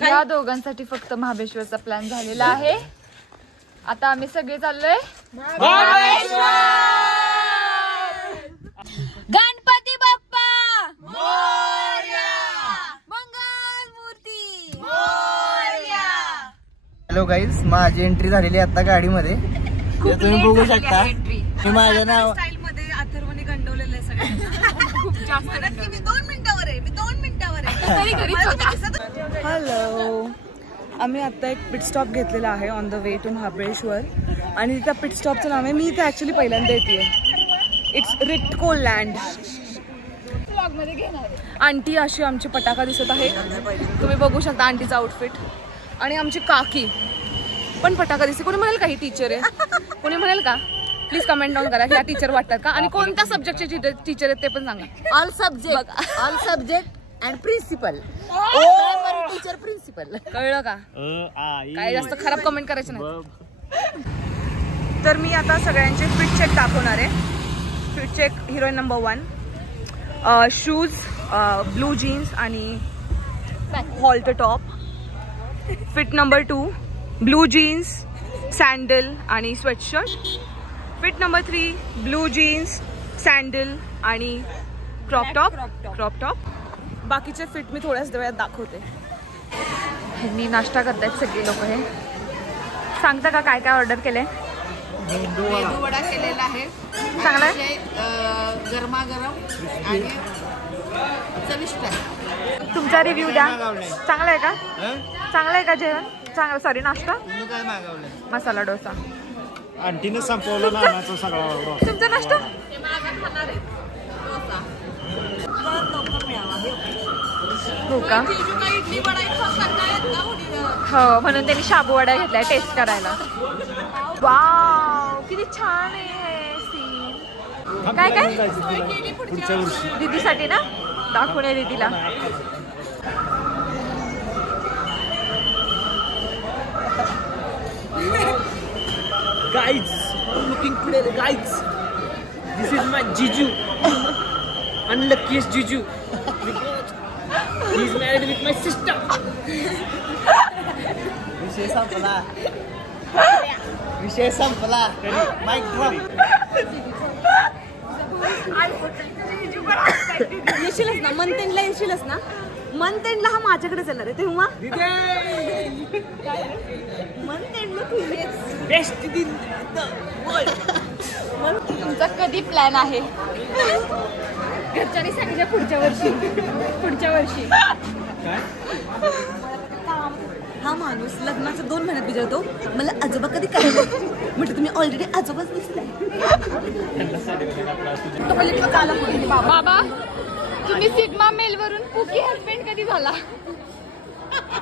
या दोघांसाठी फक्त महाबळेश्वरचा प्लॅन झालेला आहे. आता आम्ही सगळे चाललोय गणपती बाप्पा मोरया, मंगल मूर्ती मोरया. हॅलो गाईज, माझी एंट्री झालेली आता गाडीमध्ये. तुम्ही बघू शकता मी माझं नाव मध्ये अथर्वने गंडवलेलं आहे सगळ्यांना. खूप जास्त मी 2 मिनिटावर आहे, मी 2 मिनिटावर आहे. हॅलो, आम्ही आता एक पिट स्टॉप घेतलेला आहे on the way to Mahabaleshwar आणि त्या पिट स्टॉपचं नाव आहे, मी इथे ऍक्च्युली पहिल्यांदा येते, इट्स रिटको लँड. आंटी अशी आमची पटाका दिसत आहे, तुम्ही बघू शकता आंटीचा आउटफिट. आणि आमची काकी पण पटाका दिसते. कोणी म्हणेल का ही टीचर आहे? कोणी म्हणेल का? प्लीज कमेंट डाऊन करा की या टीचर वाटतात का आणि कोणत्या सब्जेक्टचे टीचर आहेत ते पण सांगा. All subject and principal. Teacher principal. कळलं का? काय जास्त खराब कमेंट करायचे नाही. तर मी आता सगळ्यांचे फिट चेक दाखवणार आहे. Fit check heroine number 1, shoes blue jeans आणि halter top. Fit number 2 blue jeans sandal आणि sweatshirt. Fit number 3 blue jeans sandal आणि क्रॉप टॉप. बाकीचे फिट मी थोड्याच वेळात दाखवते. मी नाश्ता करतायत सगळे लोक. हे सांगता का काय काय ऑर्डर केलंय? मेदू वडा केलेला आहे, चांगला आहे, गरमागरम आणि चविष्ट आहे. तुमचा रिव्ह्यू द्या. चांगला आहे का? चांगलं आहे का जेवण? चांगलं, सॉरी नाश्ता. मसाला डोसा आंटीने संपवलं ना सगळा. तुमचा नाश्ता हो का? हो, म्हणून त्यांनी शाबू वडा घेतलाय टेस्ट करायला. वाव, किती छान आहे सीन. काय काय दीदीसाठी ना दाखवून आहे दीदीला. Guys, looking today, guys. This is my Jiju, unluckiest Jiju, because he's married with my sister. विषय संपला. Mic drop. येशीलच ना मंथेंडला? येशीलच ना मंथेंडला? हा माझ्याकडेच येणार आहे तेव्हा. Best in the world. तुमचा कधी प्लॅन आहे? घरच्यांनी सांगितलं पुढच्या वर्षी. हा माणूस लग्नाचं 2 महिन्यात विचारतो मला आजोबा कधी करायला. म्हणजे तुम्ही ऑलरेडी आजोबाच दिसलाय. बाबा, तुम्ही सिग्मा मेल वरून पुकी हस्बंड कधी झाला?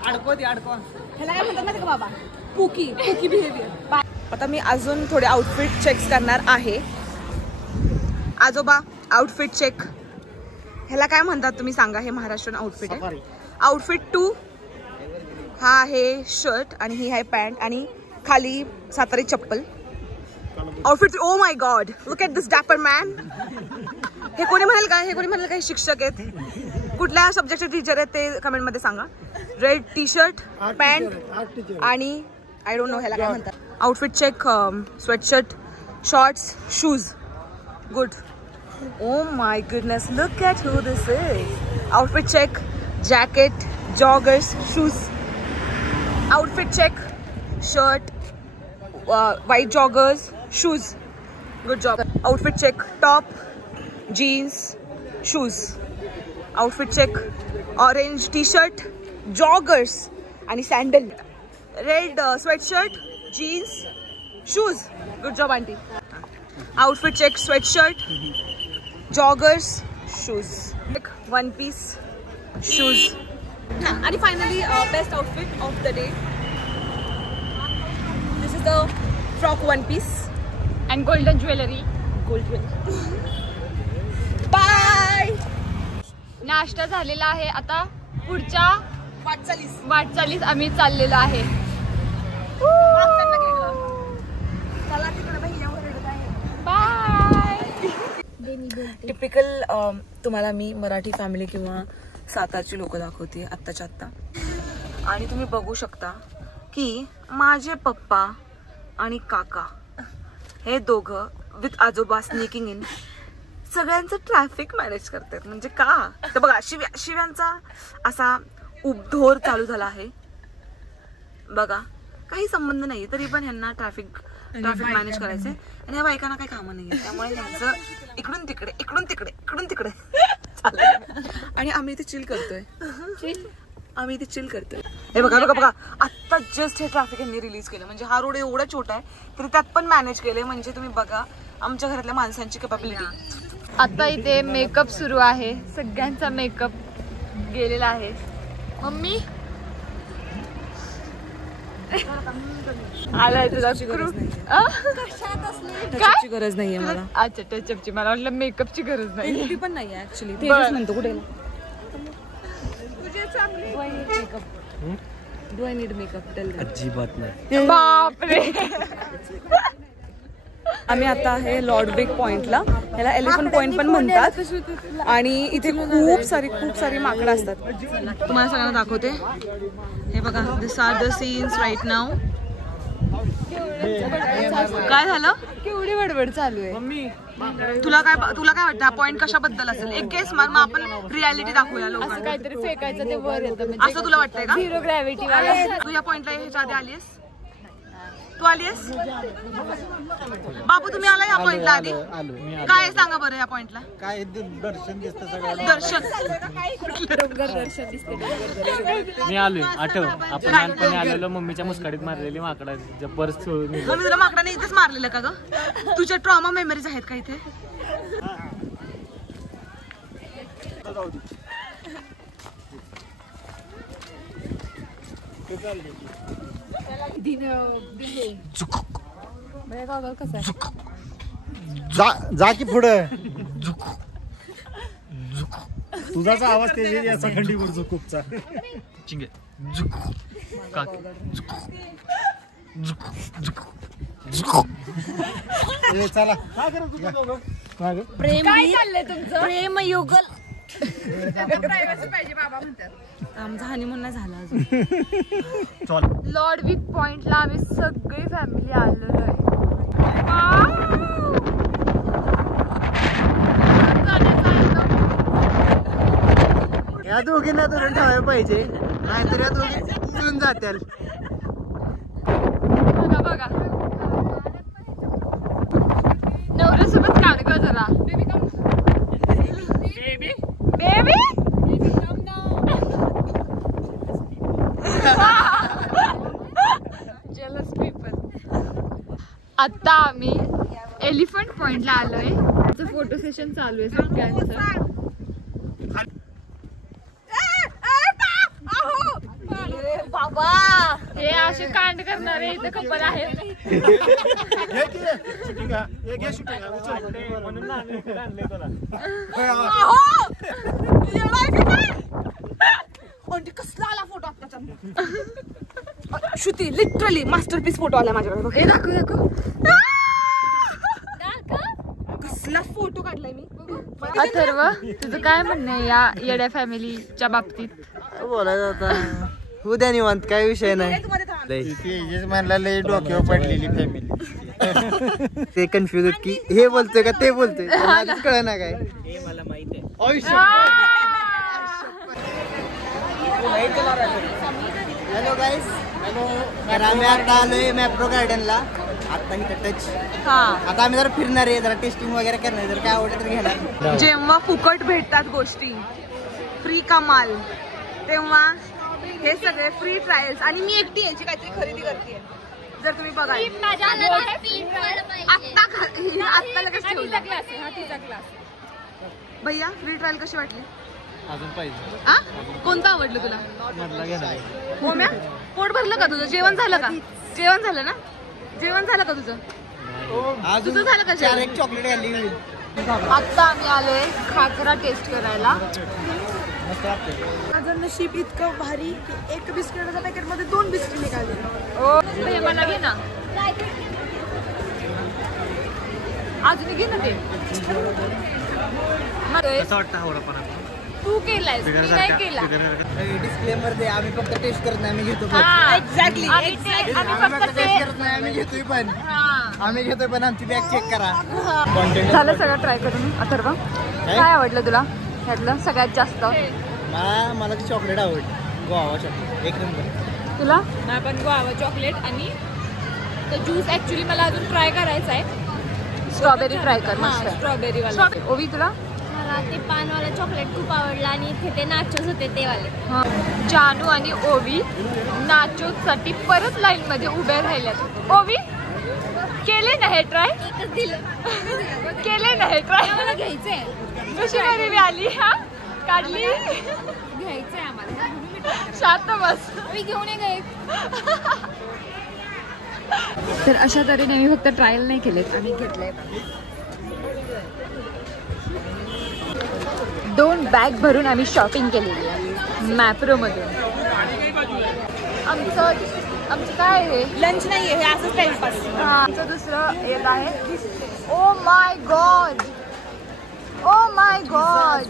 अडकवा. ह्याला काय म्हणतात माहिती का बाबा? पुकी बिहेवियर. आता मी अजून थोडे आउटफिट चेक करणार आहे. आजोबा, आउटफिट चेक ह्याला काय म्हणतात तुम्ही सांगा? हे महाराष्ट्रीयन आउटफिट आहे. आउटफिट 2 हा आहे शर्ट आणि ही आहे पॅन्ट आणि खाली सातारी चप्पल. Outfit, oh my god, look at this dapper man. हे कोणी म्हणेल का? हे शिक्षक आहेत? कुठल्या सब्जेक्टचे टीचर आहेत ते कमेंट मध्ये सांगा. रेड टी शर्ट, पॅन्ट आणि आय डोंट नो ह्याला काय म्हणतात. Outfit check, sweatshirt, shorts, shoes. Good. Oh my goodness, look at who this is. Outfit check, jacket, joggers, shoes. Outfit check, shirt, white joggers, shoes. Good job. Outfit check, top, jeans, shoes. Outfit check, orange t-shirt, joggers and sandal. Red sweatshirt, jeans, shoes. Good job, auntie. Outfit check, sweatshirt, joggers, shoes. One piece, shoes. And finally, best outfit of the day. This is the frock one piece and golden jewelry. Gold jewelry. Bye. नाश्ता झालेला आहे. आता पुढच्या वाटचालीस आम्ही चाललेलो आहे. Bye. Typical तुम्हाला मी मराठी फॅमिली किंवा सातारची लोक दाखवते आत्ताच्या आत्ता. आणि तुम्ही बघू शकता की माझे पप्पा आणि काका हे दोघं विथ आजोबा स्निकिंग इन सगळ्यांचं ट्रॅफिक मॅनेज करतात. म्हणजे का तर बघा शिव्यांचा असा उपधोर चालू झाला आहे बघा. काही संबंध नाही तरी पण ह्यांना ट्रॅफिक मॅनेज करायचंय आणि या बायकांना काही कामं नाही त्यामुळे ह्यांचं इकडून तिकडे चाललंय. आणि आम्ही इथे चिल करतोय. हे बघा आत्ता जस्ट हे ट्रॅफिक यांनी रिलीज केलं. म्हणजे हा रोड एवढा छोटा आहे तरी त्यात पण मॅनेज केलंय. म्हणजे तुम्ही बघा आमच्या घरातल्या माणसांची कॅपॅबिलिटी. आता इथे मेकअप सुरू आहे. सगळ्यांचा मेकअप गेलेला आहे. मम्मी आलाय तुझा काय गरज नाहीये मला. अच्छा टचअपची. मला वाटलं मेकअपची गरज नाही. पण नाही ऍक्च्युली तेच म्हणतो. कुठे डू आय नीड मेकअप? अजिबात नाही. बापरे. आम्ही आता आहे लॉर्डविक पॉइंटला. ह्याला एलिफंट पॉइंट पण म्हणतात आणि इथे खूप सारी माकडं असतात. तुम्हाला सगळ्यांना दाखवते. हे बघा दिस आर द सीन्स राईट नाव. काय झालं? केवढी बडबड चालू आहे. तुला काय वाटतं हा पॉइंट कशाबद्दल असेल? एक केस मार मग आपण रियालिटी दाखवूया लोकांना. असं काहीतरी फेकायचं ते वर येतं. असं तुला वाटतंय का? झिरो ग्रॅव्हिटी वाला. तू या पॉइंटला ह्याच्या आधी आलीस? तू आलीस? बाबू तुम्ही आला या पॉइंटला आधी? काय सांगा बरं या पॉइंटला? काय दर्शन दिसतं सगळं. दर्शन मी आलोय. आठव आपण लहानपणी आलेलो मम्मीच्या मुस्काडीत मारलेली माकडा पर्स सोडून. मग मी तुला माकडाने इथेच मारलेलं का ग? तुझ्या ट्रॉमा मेमरीज आहेत का इथे? जा की पुढं. तुझाच आवाज ते असा खंडीवर झुकूपचा. चिंगे चला प्रेम काय चाललंय तुमचं? प्रेम युगल. आमचा हनीमून नाही झाला अजून. लॉर्डविक पॉइंटला आम्ही सगळी फॅमिली आलेलो आहे. या दोघींना धरून ठेवायला पाहिजे नाहीतर या दोघी उडून जातील. बघा नवऱ्यासोबत काढ ग जरा. Baby jealous people. आता आम्ही एलिफंट पॉइंटला आलोय. फोटो सेशन चालू आहे सगळ्यांचं. हे असे कांड करणारे इथे कपल आहेत. कसला आला फोटो आत्ताचा? श्रुती लिटरली मास्टरपीस फोटो आला माझ्याकडे. हे दाखव कसला फोटो काढलाय मी. अथर्व तुझं काय म्हणणं आहे या येड्या फॅमिलीच्या बाबतीत? बोलायचं आता उद्या निवांत काय विषय नाही. म्हणला लय डोक्यावर पडलेली फॅमिली. ते कन्फ्युज होत की हे बोलतोय का ते बोलतोय कळ ना काय. मला माहित आहे. हॅलो गाईस. तर आम्ही आता आलोय मॅप्रो गार्डनला. आता इथं टच. आता आम्ही जरा फिरणार आहे, जरा टेस्टिंग वगैरे करणार आहे. जर काय आवडत तर घेणार. जेव्हा फुकट भेटतात गोष्टी फ्री का माल तेव्हा हे सगळे फ्री ट्रायल्स. आणि मी एकटी याची काहीतरी खरेदी करते. जर तुम्ही बघा आत्ता लगेच ठेवलं. भैया फ्री ट्रायल कशी वाटली? अजून पाहिजे. आ कोणतं आवडलं तुला? मधला घेणार. हो मॅ पोट भरलं का तुझं? जेवण झालं का? जेवण झालं ना? जेवण झालं का तुझं? तुझं झालं का? एक चॉकलेट घाली. आता आम्ही आलोय खाकरा टेस्ट करायला. माझं नशीब इतकं भारी की एक बिस्किटाच्या पॅकेट मध्ये 2 बिस्किट निघाले. हे मला घे ना. अजून घे ना ते. कसं वाटतं हा वडापाव? तू केलाय मी नाही केला. डिस्क्लेमर दे, आम्ही फक्त टेस्ट करत नाही, आम्ही घेतो. एक्झॅक्टली आम्ही फक्त ते आम्ही घेतोय पण आमची बॅग चेक करा. झालं सगळं ट्राय करून. अथर्व काय आवडलं तुला ह्यातलं सगळ्यात जास्त? मला ती चॉकलेट आवडली, गोवा चॉकलेट एक नंबर. तुला? नाही पण गोवा चॉकलेट आणि तो ज्यूस ऍक्च्युली मला अजून ट्राय करायचा आहे. स्ट्रॉबेरी ट्राय कर मस्त. स्ट्रॉबेरी वाला. ओवी तुला? मला ते पानवाला चॉकलेट खूप आवडलं आणि इथे ते नाचोस होते ते वाले. जानू आणि ओवी नाचोसाठी परत लाईन मध्ये उभ्या राहिल्यात. ओवी केले ना हे ट्राय? एकच दिलं. केले ना हे ट्राय? मला घ्यायचंय. कशी बरी मी आली हा काढली. घ्यायचंय आम्हाला. शांत बस. मी घेऊन ये गए. तर अशा तऱ्हेने आम्ही फक्त ट्रायल नाही केलेत, आम्ही घेतलंय 2 बॅग भरून आम्ही शॉपिंग केलेली आहे मॅप्रो मधून. आमचं काय आहे? लंच नाहीये, हे असंच टाइमपास. आमचं दुसरं येत आहे. ओ my God, O my God,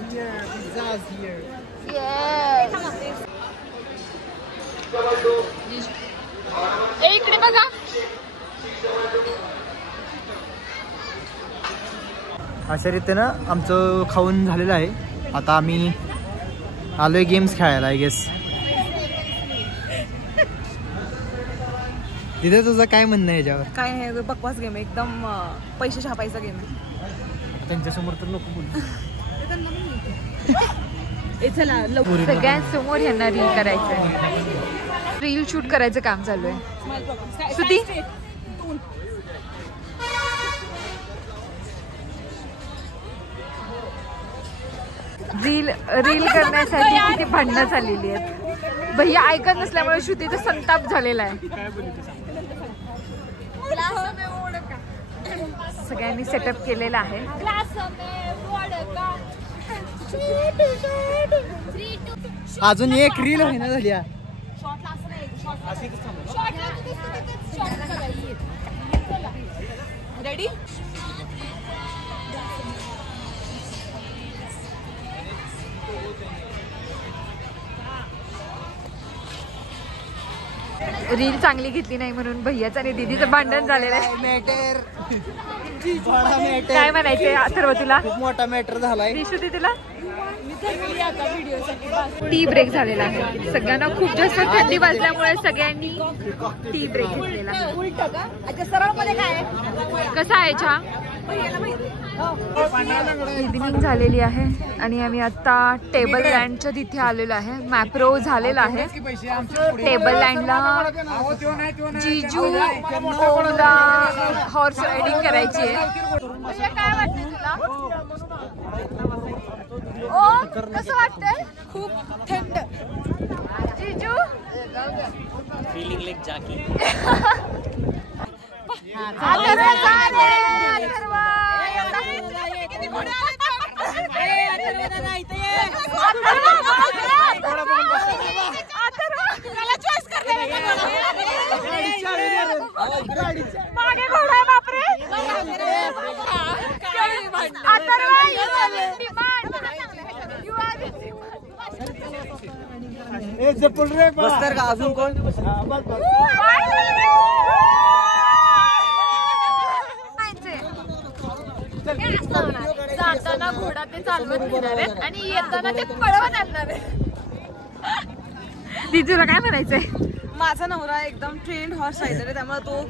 इकडे बघा. अशा रीतीनं आमचं खाऊन झालेलं आहे. आता आम्ही आलोय गेम्स खेळायला. आय गेस तिथे तुझं काय म्हणणं आहे याच्यावर? काय नाही, बकवास गेम आहे एकदम. पैसे छापायचा गेम आहे. त्यांच्यासमोर तर नको बोलू. सगळ्यांसमोर यांना रील करायचंय, रील शूट करायचं काम चालू आहे. श्रुती रील करण्यासाठी किती भांडणं चाललेली आहेत. भैया ऐकत नसल्यामुळे श्रुतीचा संताप झालेला आहे. सगळ्यांनी सेटअप केलेला आहे. अजून एक रील होईना झाली. रेडी? रील चांगली घेतली नाही म्हणून भैयाचं आणि दीदीचं भांडण झालेलं आहे. काय म्हणायचंय अथर्व तुला? खूप मोठा मॅटर झालाय. श्रुती तुला? टी ब्रेक झालेला आहे. सगळ्यांना खूप जास्त थंडी वाजल्यामुळे सगळ्यांनी टी ब्रेक घेतलेला. कसा आहे चहा? इव्हिनिंग झालेली आहे आणि आम्ही आता टेबल लँडच्या तिथे आलेलो आहे. मॅप्रो झालेला आहे. टेबल लँडला जिजू ओमला हॉर्स रायडिंग करायची आहे. काय वाटतं तुला? ओ कसं वाटतंय? खूप थंड. जिजू फीलिंग लाईक जॅकी. मागे घोडा आहे बापरे. बसतर का अजून कोण? जाताना घोडा ते चालवत घेणार आहेत आणि येताना ते पळवत आणणार आहे. जिजूला काय म्हणायचंय? माझा नवरा एकदम ट्रेंड हॉर्स रायडर आहे, त्यामुळे तो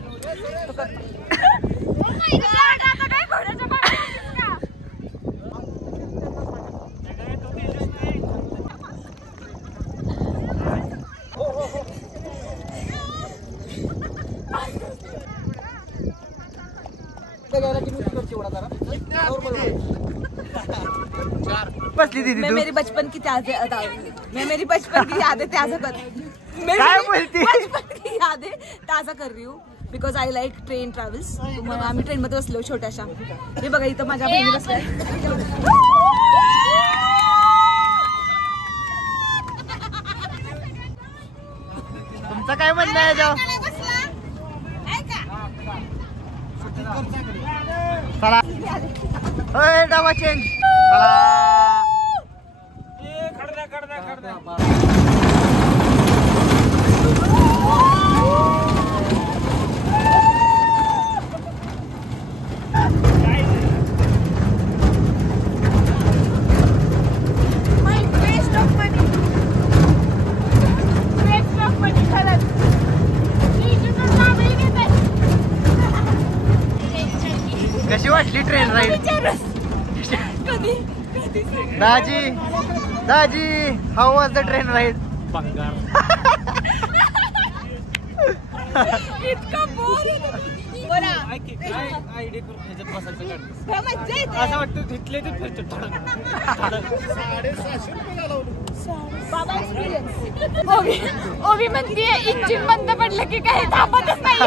बसली दीदी. मैं मेरी बचपन की यादें ताज़ा कर रही हूँ because I like train travels. मग आम्ही ट्रेन मध्ये बसलो छोट्याशा. हे बघा इथं माझ्या बहिणी बसल्या. तुमचं काय म्हणणं आहे याच्यावर? चला डबा चेंज. चला कशी वाटली train ride? Daji Daji, how was the train ride? इतका बोर असं वाटतं तिथले ते ओवी म्हणतीये इंजिन बंद पडलं की काही थांबतच नाही.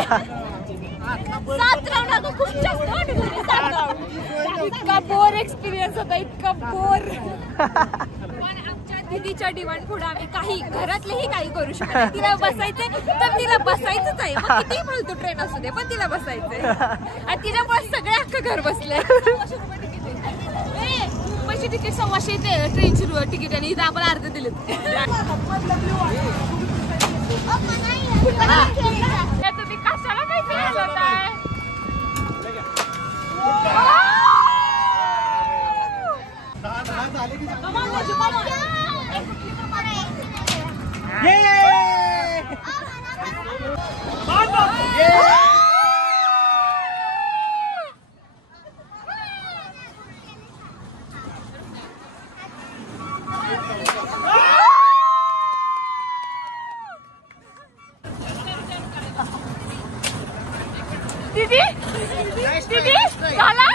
7 राऊंड अगं खूप जास्त वाटत होते. 7 राऊंड इतका बोर एक्सपिरियन्स होता, इतका बोर. पण आमच्या दीदीच्या डिमांड पुढे आम्ही काही घरातलेही काही करू शकत नाही. तिला बसायचंय तर तिला बसायचंच आहे. मग किती फालतू ट्रेन असू दे पण तिला बसायचंय. आणि तिच्यामुळे सगळे अख्खं घर बसले. मुंबईची तिकीट 1,200 ट्रेनची तिकीट आणि इथं आपण अर्धे दिले. तुम्ही कशाला काही फिरवताय? दीदी दीदी झाला.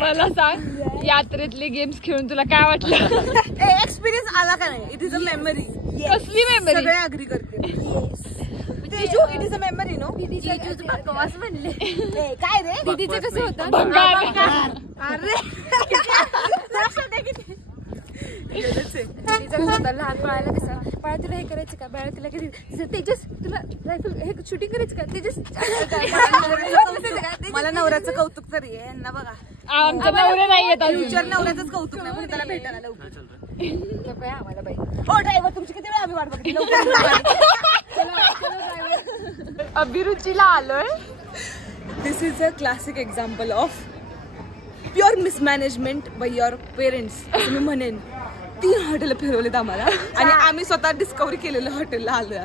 मला सांग, यात्रेतले गेम्स खेळून तुला काय वाटलं? एक्सपिरियन्स आला का नाही? It is a memory. कसली मेमरी? सगळे अग्री करते. Teju, it is a memory no. तेजूच बकवास म्हणले. काय रे? दीदीचं कसं होतं? अरे लहान बाळाला कसं, बाळा तुला हे करायचं का, बाळा तुला तेजस तुला रायफल हे शूटिंग करायचं का, तेजस मला नवऱ्याचं कौतुक तरी आहे. यांना बघा, आमच्या नवरे नाही येत. फ्युचर नवऱ्याचंच कौतुक नाही म्हणून त्याला भेटायला लवकर. आम्हाला बाई. हो ड्रायव्हर, तुमची किती वेळ आम्ही वाट बघते. अभिरुचीला आलोय. This is a classic example of pure mismanagement by your parents असं मी म्हणेन. 3 हॉटेल फिरवलेत आम्हाला आणि आम्ही स्वतः डिस्कवरी केलेलं हॉटेलला आलोय.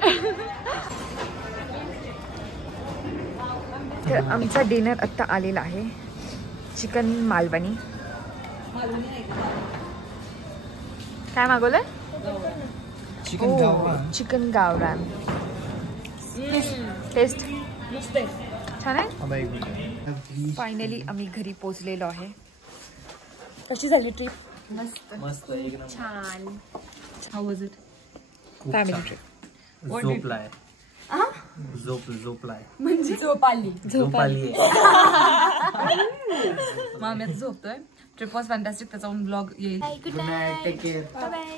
तर आमचा डिनर आत्ता आलेला आहे. चिकन मालवणी. काय मागवलंय? चिकन गावरान. टेस्ट छान आहे. फायनली आम्ही घरी पोहोचलेलो आहे. कशी झाली ट्रिप? मस्त एकदम छान. हाऊ वाज इट? Family trip. झोपलाय. झोपलाय म्हणजे झोप आली. झोपाली. मग आम्ही आता झोपतोय. Trip was fantastic. त्याचा ब्लॉग येईल. Good night, take care. Bye.